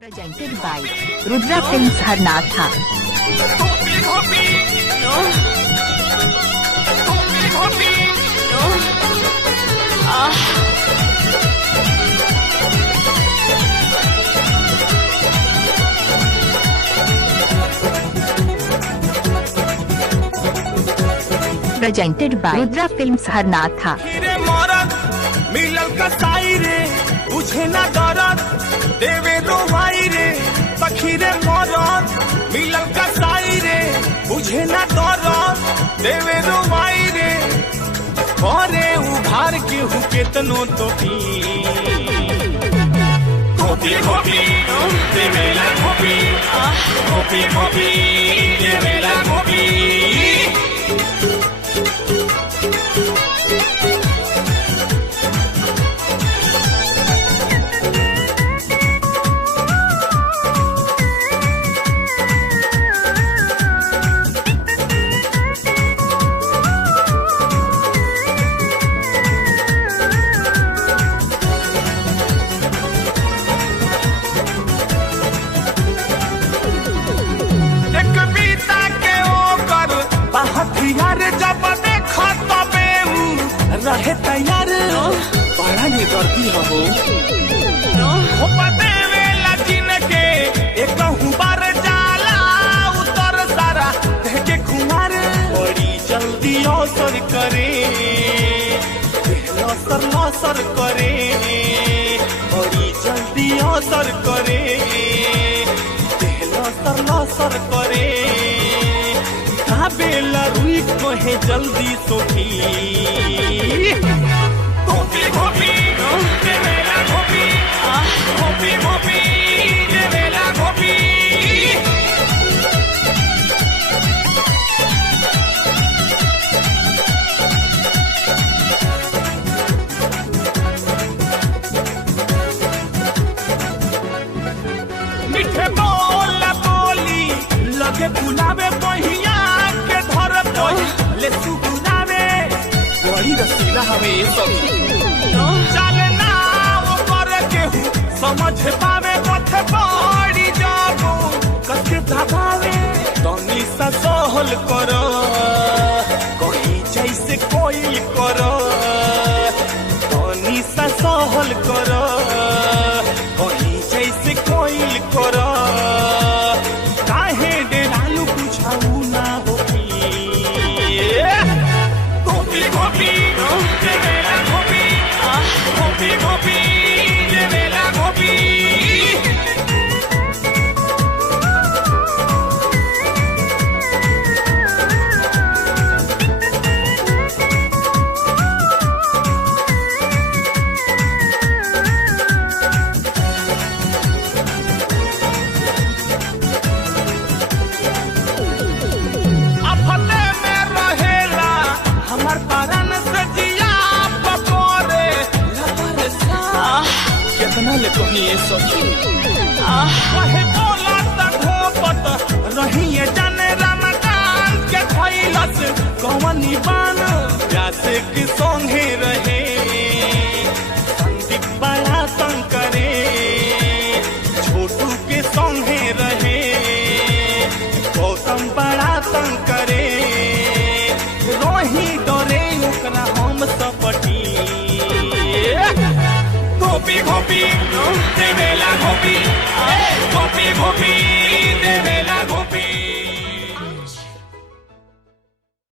Presented by Rudra Films Harnatha. Presented by Rudra Films Harnatha. मिलल कसाई रे तुझे ना डरत देवे रोवाई रे सखी रे मरत मिलल कसाई रे तुझे ना डरत देवे रोवाई रे करे उभार के हु केतनो तो कॉपी कॉपी देवेला कॉपी कॉपी कॉपी देवेला कॉपी हथियार जब देखा तबे रहे तैयार बड़ा निदर्दी हो देवेला जिन के एक बार जाला उतर सारा देखे खुमार बड़ी जल्दी असर करे लसर करे बड़ी जल्दी असर करे लसर करे बेला रुई कहे जल्दी सोखी कॉपी कॉपी देवेला कॉपी कॉपी कॉपी देवेला कॉपी मीठे बोला बोली लगे बुलावे बहिया ले सुगुनावे बड़ी रसीला हमें सब चले ना वो कर के हूँ समझ पावे मत बड़ी जाबू कसे दबावे तनी सा सहल करो कोई जैसे कोई करो तनी सा सहल करो कोई जैसे कोई करो काहे डेरालू बुझाऊ ना हो कॉपी देवेला कॉपी कॉपी कॉपी देवेला कॉपी अफले में रहेला हमार पारन से जिया पकोरे कितना ले कहीं ये सब कहे बोला तक घोपत रहिए जाने रमजान के खैलस कौनी बान जैसे कि सोंगे रहे संदीप बड़ा तंग करे छोटू के सोंगे रहे गौतम बड़ा तंग करे रोही डरे ओकरा हम सपटी कॉपी कॉपी देवेला कॉपी